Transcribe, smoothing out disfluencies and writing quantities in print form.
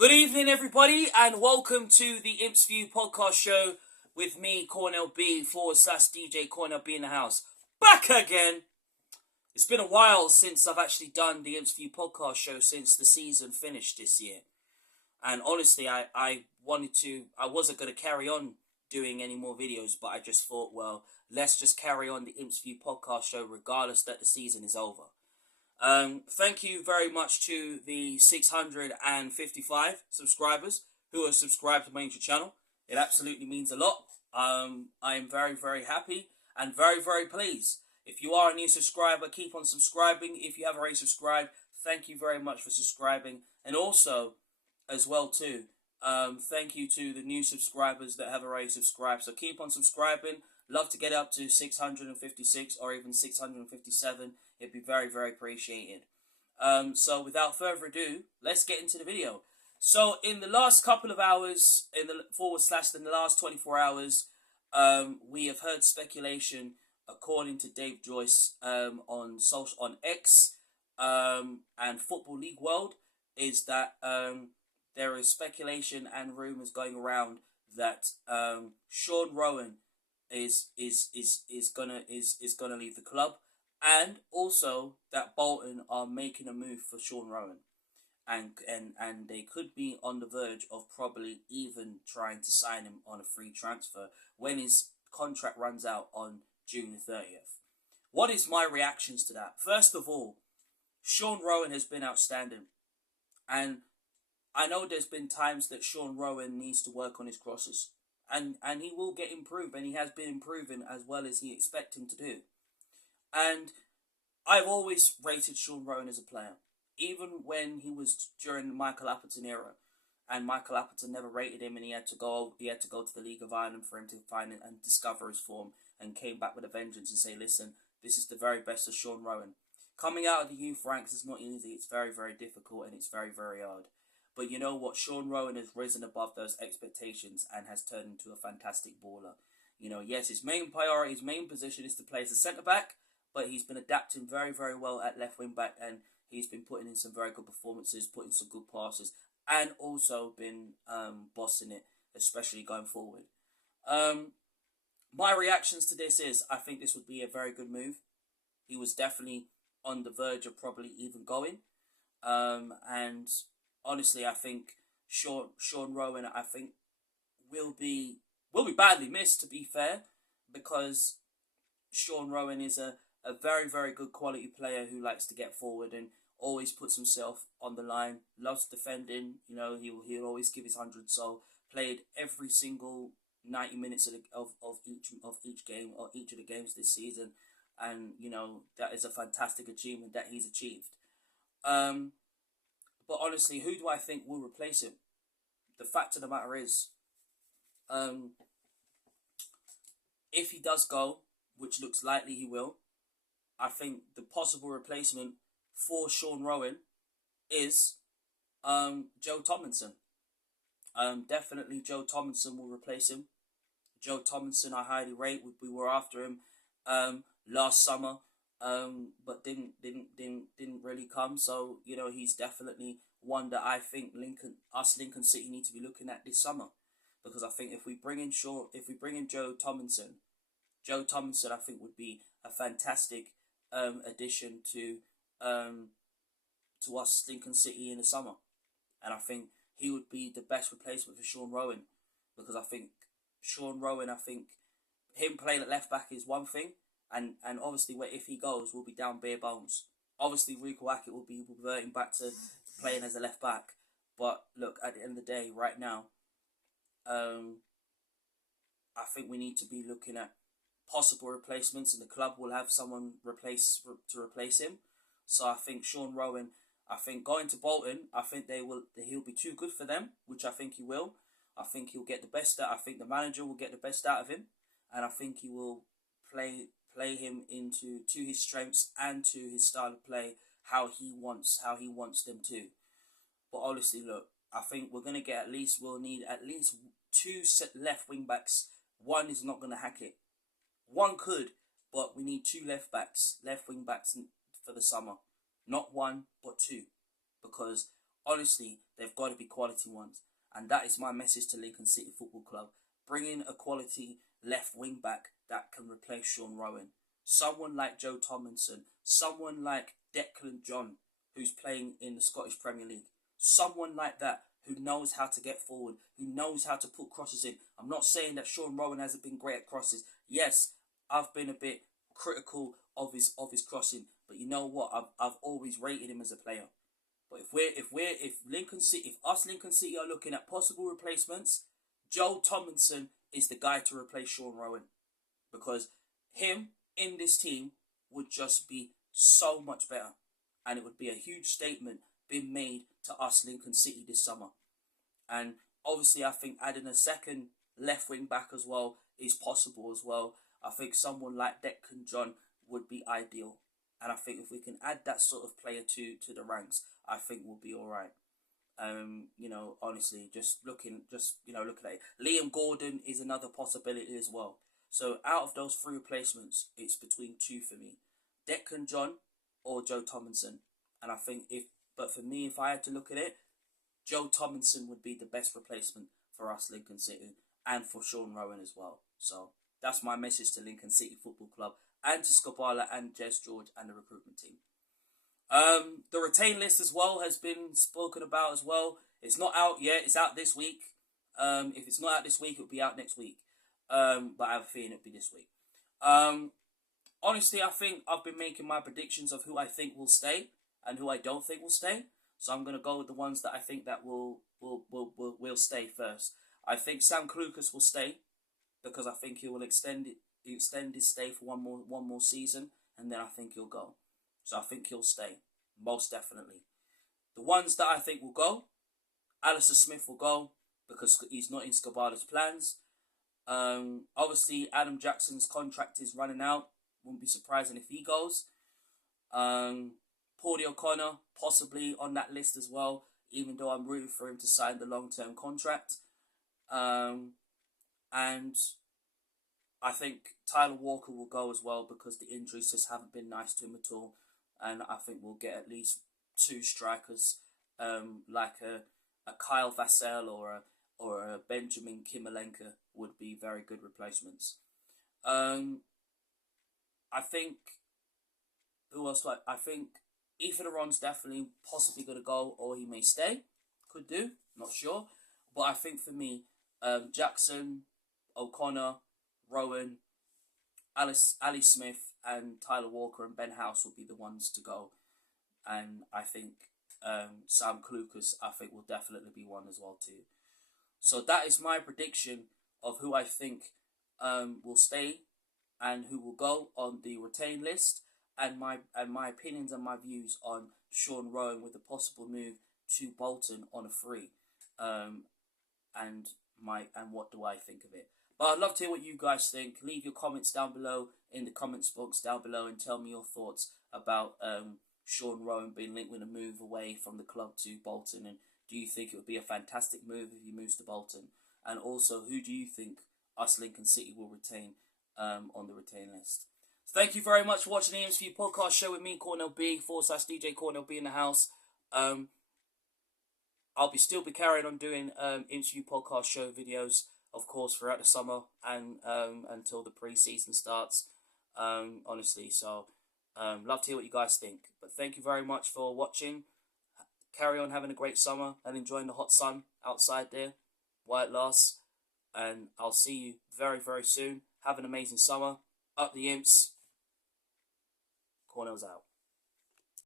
Good evening, everybody, and welcome to the Imps View podcast show with me, Cornell B /DJ Cornell B in the house. Back again! It's been a while since I've actually done the Imps View podcast show since the season finished this year. And honestly, I wasn't going to carry on doing any more videos, but I just thought, well, let's just carry on the Imps View podcast show regardless that the season is over. Thank you very much to the 655 subscribers who are subscribed to my YouTube channel. It absolutely means a lot. I am very, very happy and very, very pleased. If you are a new subscriber, keep on subscribing. If you have already subscribed, thank you very much for subscribing. And also, as well too, thank you to the new subscribers that have already subscribed. So keep on subscribing. Love to get up to 656 or even 657. It'd be very, very appreciated. So without further ado, let's get into the video. So in the last couple of hours, in the last 24 hours, we have heard speculation, according to Dave Joyce, on X, and Football League World, is that there is speculation and rumors going around that Sean Roughan is gonna leave the club. And also that Bolton are making a move for Sean Roughan. And they could be on the verge of probably even trying to sign him on a free transfer when his contract runs out on June the 30th. What is my reactions to that? First of all, Sean Roughan has been outstanding. And I know there's been times that Sean Roughan needs to work on his crosses. And he will get improved, and he has been improving as well as he expects him to do. And I've always rated Sean Roughan as a player, even when he was during the Michael Appleton era, and Michael Appleton never rated him, and he had to go to the League of Ireland for him to find and discover his form, and came back with a vengeance and say, listen, this is the very best of Sean Roughan. Coming out of the youth ranks is not easy. It's very, very difficult, and it's very, very hard. But you know what? Sean Roughan has risen above those expectations and has turned into a fantastic baller. You know, yes, his main priority, his main position is to play as a centre-back, but he's been adapting very, very well at left wing back, and he's been putting in some very good performances, putting some good passes, and also been bossing it, especially going forward. My reactions to this is, I think this would be a very good move. He was definitely on the verge of probably even going, and honestly, I think Sean Roughan, I think will be badly missed, to be fair, because Sean Roughan is a very, very good quality player who likes to get forward and always puts himself on the line, loves defending. You know, he'll always give his 100. So played every single 90 minutes of each game, or each of the games this season, and you know that is a fantastic achievement that he's achieved. But honestly, who do I think will replace him? The fact of the matter is, if he does go, which looks likely he will, I think the possible replacement for Sean Roughan is Joe Tomlinson. Definitely Joe Tomlinson will replace him. Joe Tomlinson I highly rate. We were after him last summer, but didn't really come. So you know, he's definitely one that I think Lincoln City need to be looking at this summer, because I think if we bring in Joe Tomlinson I think would be a fantastic addition to us Lincoln City in the summer, and I think he would be the best replacement for Sean Roughan, because I think Sean Roughan, I think him playing at left back is one thing, and obviously if he goes, we'll be down bare bones. Obviously Rico Hackett will be reverting back to playing as a left back, but look, at the end of the day, right now, I think we need to be looking at possible replacements, and the club will have someone to replace him. So I think Sean Roughan, I think going to Bolton, I think he'll be too good for them, which I think he will. I think he'll get the best out. I think the manager will get the best out of him, and I think he will play him into his strengths and to his style of play, how he wants them to. But honestly, look, I think we'll need at least two left wing backs. One is not going to hack it. One could, but we need two left wing backs for the summer. Not one, but two. Because honestly, they've got to be quality ones. And that is my message to Lincoln City Football Club. Bring in a quality left wing back that can replace Sean Roughan. Someone like Joe Tomlinson. Someone like Declan John, who's playing in the Scottish Premier League. Someone like that who knows how to get forward, who knows how to put crosses in. I'm not saying that Sean Roughan hasn't been great at crosses. Yes, I've been a bit critical of his crossing, but you know what? I've always rated him as a player. But if Lincoln City, if us Lincoln City are looking at possible replacements, Joe Tomlinson is the guy to replace Sean Roughan, because him in this team would just be so much better, and it would be a huge statement being made to us Lincoln City this summer. And obviously, I think adding a second left wing back as well is possible as well. I think someone like Declan John would be ideal. And I think if we can add that sort of player to the ranks, I think we'll be all right. Honestly, looking at it. Liam Gordon is another possibility as well. So out of those three replacements, it's between two for me. Declan John or Joe Tomlinson. And I think for me, if I had to look at it, Joe Tomlinson would be the best replacement for us Lincoln City and for Sean Roughan as well. So that's my message to Lincoln City Football Club and to Skobala and Jez George and the recruitment team. The retain list as well has been spoken about as well. It's not out yet. It's out this week. If it's not out this week, it'll be out next week. But I have a feeling it'll be this week. Honestly, I think I've been making my predictions of who I think will stay and who I don't think will stay. So I'm going to go with the ones that I think that will stay first. I think Sam Clucas will stay because I think he will extend his stay for one more season, and then I think he'll go. So I think he'll stay, most definitely. The ones that I think will go, Alistair Smith will go because he's not in Skobala's plans. Obviously, Adam Jackson's contract is running out. Wouldn't be surprising if he goes. Paulie O'Connor, possibly on that list as well, even though I'm rooting for him to sign the long-term contract. And I think Tyler Walker will go as well because the injuries just haven't been nice to him at all. And I think we'll get at least two strikers, like a Kyle Vassell or a Benjamin Kimelenka would be very good replacements. I think who else? I think Ethan Aron's definitely possibly going to go, or he may stay. Could do, not sure. But I think for me, Jackson, O'Connor, Rowan, Ali Smith, and Tyler Walker and Ben House will be the ones to go. And I think Sam Clucas, I think, will definitely be one as well too. So that is my prediction of who I think will stay and who will go on the retain list, and my opinions and my views on Sean Roughan with a possible move to Bolton on a free, and what do I think of it. But I'd love to hear what you guys think. Leave your comments down below in the comments box down below and tell me your thoughts about Sean Roughan being linked with a move away from the club to Bolton, and do you think it would be a fantastic move if he moves to Bolton? And also, who do you think us Lincoln City will retain on the retain list? So thank you very much for watching the Imps View podcast show with me, Cornell B, /DJ Cornell B in the house. I'll still be carrying on doing Imps View podcast show videos, of course, throughout the summer and until the pre-season starts. Honestly, so love to hear what you guys think. But thank you very much for watching. Carry on having a great summer and enjoying the hot sun outside there while it lasts. And I'll see you very, very soon. Have an amazing summer. Up the Imps. Cornell's out.